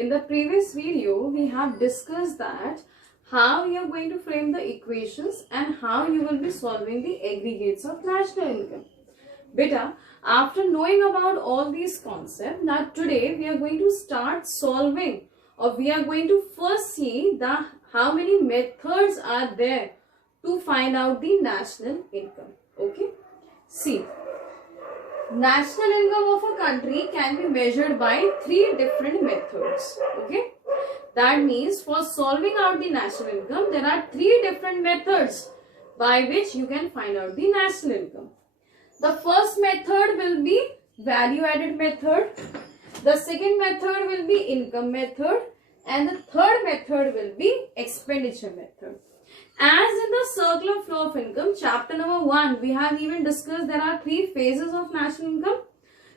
In the previous video, we have discussed that how you are going to frame the equations and how you will be solving the aggregates of national income. Beta, after knowing about all these concepts, now today we are going to start solving, or we are going to first see the how many methods are there to find out the national income. Okay, see, national income of a country can be measured by 3 different methods. Okay, that means for solving out the national income, there are 3 different methods by which you can find out the national income. The first method will be value added method, the second method will be income method, and the third method will be expenditure method. As in the circular flow of income, chapter number 1, we have even discussed there are 3 phases of national income.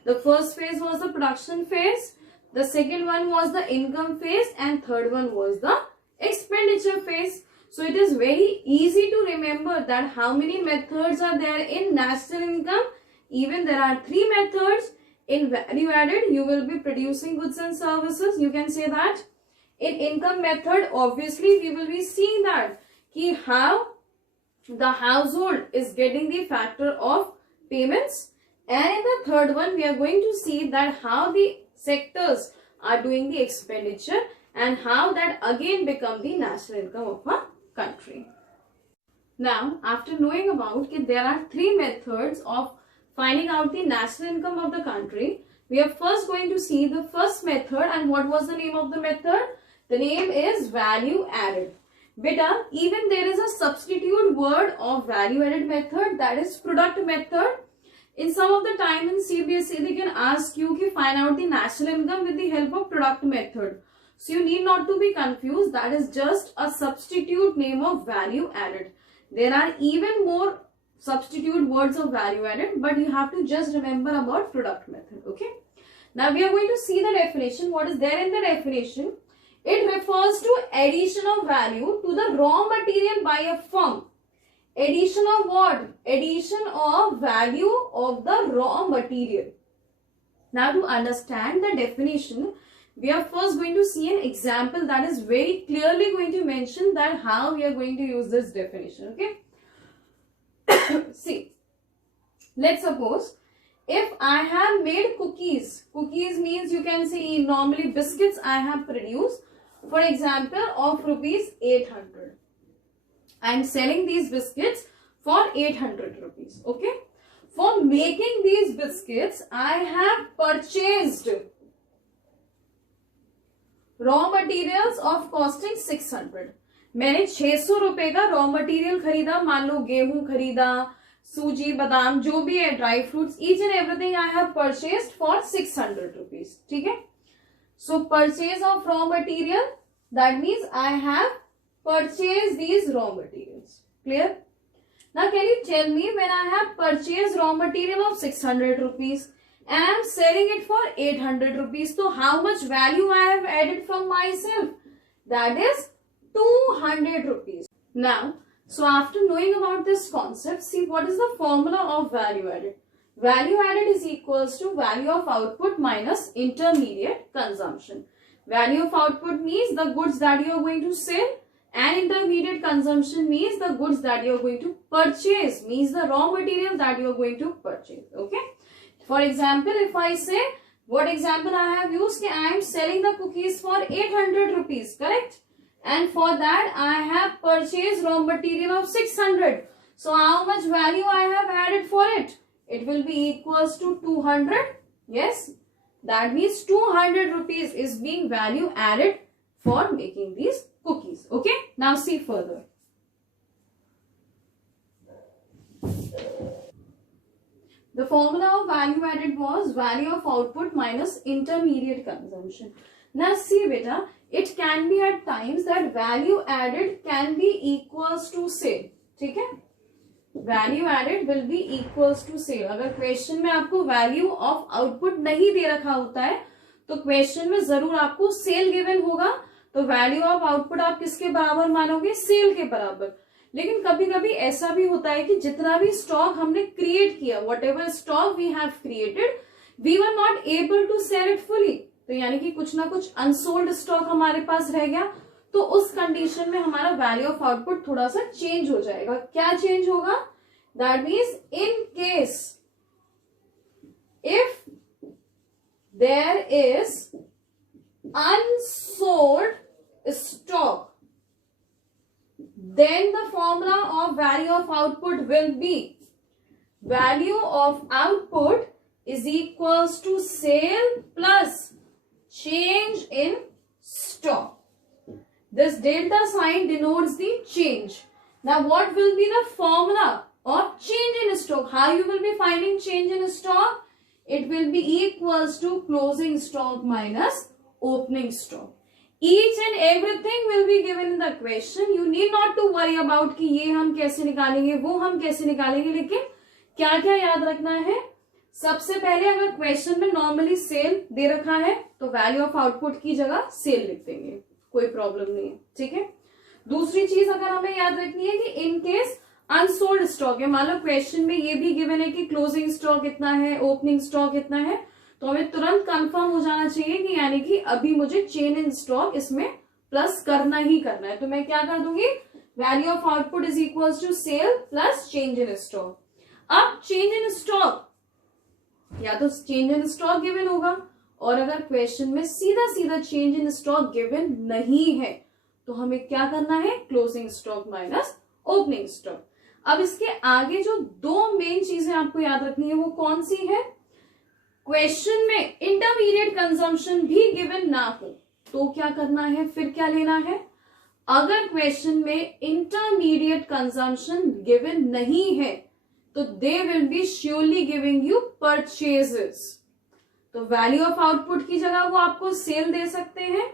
The first phase was the production phase, the second one was the income phase, and third one was the expenditure phase. So it is very easy to remember that how many methods are there in national income. Even there are 3 methods. In value added, you will be producing goods and services. You can say that. In income method, obviously we will be seeing that how the household is getting the factor of payments. And in the third one, we are going to see that how the sectors are doing the expenditure and how that again become the national income of a country. Now, after knowing about that there are 3 methods of finding out the national income of the country, we are first going to see the first method. And what was the name of the method? The name is value added. Beta, even there is a substitute word of value added method, that is product method. In some of the time in CBSE, they can ask you to find out the national income with the help of product method. So you need not to be confused. That is just a substitute name of value added. There are even more substitute words of value added, but you have to just remember about product method. Okay. Now we are going to see the definition. What is there in the definition? It refers to addition of value to the raw material by a firm. Addition of what? Addition of value of the raw material. Now to understand the definition, we are first going to see an example that is very clearly going to mention that how we are going to use this definition. Okay. See, let's suppose if I have made cookies. Cookies means you can say normally biscuits I have produced. For example, of rupees 800. I am selling these biscuits for 800 rupees. Okay. For making these biscuits, I have purchased raw materials of costing 600. मैंने 600 रुपए का raw material खरीदा. मान लो गेहूं खरीदा, सूजी, बादाम, जो भी है, dry fruits, each and everything I have purchased for 600 rupees. ठीक है. सो purchase of raw material, that means I have purchase these raw materials. Clear? Now can you tell me, when I have purchased raw material of 600 rupees and I am selling it for 800 rupees, so how much value I have added from myself? That is 200 rupees. Now, so after knowing about this concept, see what is the formula of value added. Value added is equals to value of output minus intermediate consumption. Value of output means the goods that you are going to sell, and intermediate consumption means the goods that you are going to purchase, means the raw material that you are going to purchase. Okay. For example, if I say, what example I have used, I am selling the cookies for 800 rupees, correct? And for that I have purchased raw material of 600. So how much value I have added for it? It will be equals to 200. Yes. That means 200 rupees is being value added for making these cookies. Okay. Now see further. The formula of value added was value of output minus intermediate consumption. Now see beta, it can be at times that value added can be equals to sale. ठीक है? Value added will be equals to sale. अगर question में आपको value of output नहीं दे रखा होता है, तो क्वेश्चन में जरूर आपको सेल गिवन होगा. तो वैल्यू ऑफ आउटपुट आप किसके बराबर मानोगे? सेल के बराबर. लेकिन कभी कभी ऐसा भी होता है कि जितना भी स्टॉक हमने क्रिएट किया, whatever stock we have created, we were not able to sell it fully. तो यानी कि कुछ ना कुछ अनसोल्ड स्टॉक हमारे पास रह गया, तो उस कंडीशन में हमारा वैल्यू ऑफ आउटपुट थोड़ा सा चेंज हो जाएगा। क्या चेंज होगा? That means in case if there is unsold stock, then the formula of value of output will be value of output is equals to sale plus change in stock. This delta sign denotes the change. Now what will be the formula of change in stock? How you will be finding change in stock? It will be equals to closing stock minus opening stock. Each and everything will be given in the question. You need not to worry about कि ये हम कैसे निकालेंगे, वो हम कैसे निकालेंगे, लेकिन क्या क्या याद रखना है? सबसे पहले अगर क्वेश्चन में नॉर्मली सेल दे रखा है तो वैल्यू ऑफ आउटपुट की जगह सेल लिख देंगे, कोई प्रॉब्लम नहीं है, ठीक है। दूसरी चीज अगर हमें याद रखनी है कि इन केस अनसोल्ड स्टॉक है, मान लो क्वेश्चन में ये भी गिवन है कि क्लोजिंग स्टॉक इतना है, ओपनिंग स्टॉक इतना है, तो हमें तुरंत कंफर्म हो जाना चाहिए कि यानी कि अभी मुझे चेंज इन स्टॉक इसमें प्लस करना ही करना है। तो मैं क्या कर दूंगी? Value of output is equals to sale plus change in stock. अब चेंज इन स्टॉक या तो चेंज इन स्टॉक गिवन होगा, और अगर क्वेश्चन में सीधा सीधा चेंज इन स्टॉक गिवन नहीं है तो हमें क्या करना है? Closing stock minus opening stock. अब इसके आगे जो दो मेन चीजें आपको याद रखनी है वो कौन सी है? क्वेश्चन में इंटरमीडिएट कंजम्पशन भी गिवन ना हो तो क्या करना है, फिर क्या लेना है? अगर क्वेश्चन में इंटरमीडिएट कंजम्पशन गिवन नहीं है तो they will be surely giving you purchases, तो वैल्यू ऑफ आउटपुट की जगह वो आपको सेल दे सकते हैं,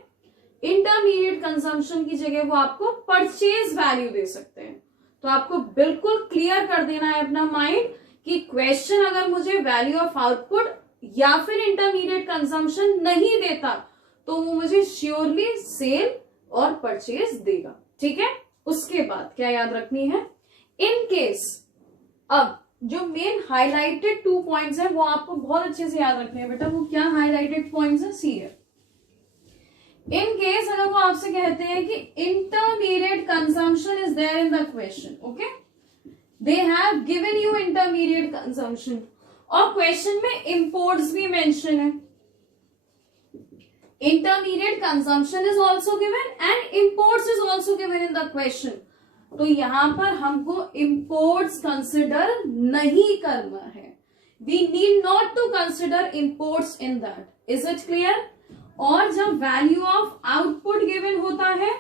इंटरमीडिएट कंजम्पशन की जगह वो आपको परचेज वैल्यू दे सकते हैं। तो आपको बिल्कुल क्लियर कर देना है अपना माइंड कि क्वेश्चन अगर मुझे वैल्यू ऑफ आउटपुट या फिर इंटरमीडिएट कंजम्पशन नहीं देता तो वो मुझे श्योरली सेल और परचेज देगा, ठीक है। उसके बाद क्या याद रखनी है? इन केस, अब जो मेन हाईलाइटेड 2 पॉइंट्स है वो आपको बहुत अच्छे से याद रखने हैं बेटा। वो क्या हाईलाइटेड पॉइंट्स है? सी है। इन केस अगर वो आपसे कहते हैं कि intermediate consumption is there in the question, okay, they have given you intermediate consumption, और क्वेश्चन में इंपोर्ट्स भी मेंशन है, intermediate consumption is also given and imports is also given in the question, तो यहां पर हमको इंपोर्ट्स कंसिडर नहीं करना है। We need not to consider imports in that, is it clear? और जब वैल्यू ऑफ आउटपुट गिवन होता है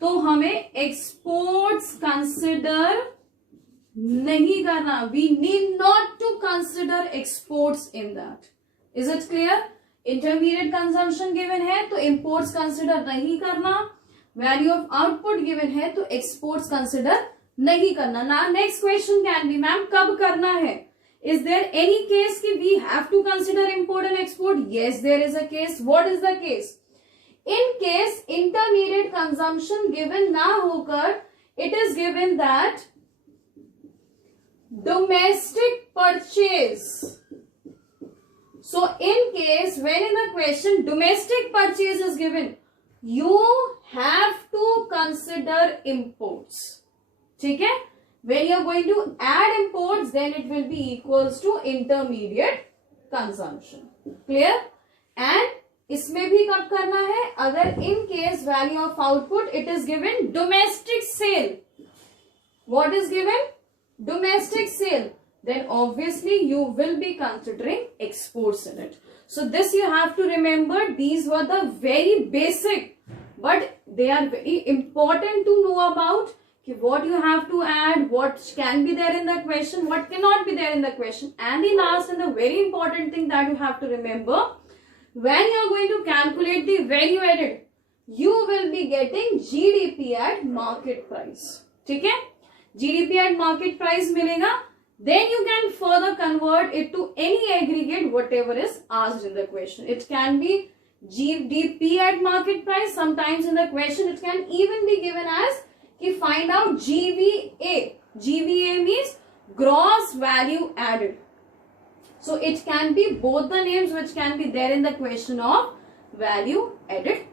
तो हमें एक्सपोर्ट्स कंसिडर नहीं करना। We need not to consider exports in that, is it clear? Intermediate consumption given है तो इंपोर्ट्स कंसिडर नहीं करना, वैल्यू ऑफ आउटपुट गिवन है तो एक्सपोर्ट्स कंसिडर नहीं करना ना। Next question can be, ma'am कब करना है? इज देयर एनी केस कि we have to consider import and export? Yes there is a case. What is the case? In case intermediate consumption given ना होकर it is given that domestic purchase. So in case when in the question domestic purchase is given, you have to consider imports, ठीक है। When you are going to add imports then it will be equals to intermediate consumption, clear? And इसमें भी कब करना है? अगर in case value of output it is given domestic sale. What is given? Domestic sale, then obviously you will be considering exports in it. So this you have to remember. These were the very basic, but they are very important to know about. What you have to add, what can be there in the question, what cannot be there in the question. And the last and the very important thing that you have to remember, when you are going to calculate the value added, you will be getting GDP at market price, ठीक है। GDP at market price मिलेगा, then you can further convert it to any aggregate whatever is asked in the question. It can be GDP at market price. Sometimes in the question it can even be given as कि find out GVA. GVA means gross value added. So it can be both the names which can be there in the question of value added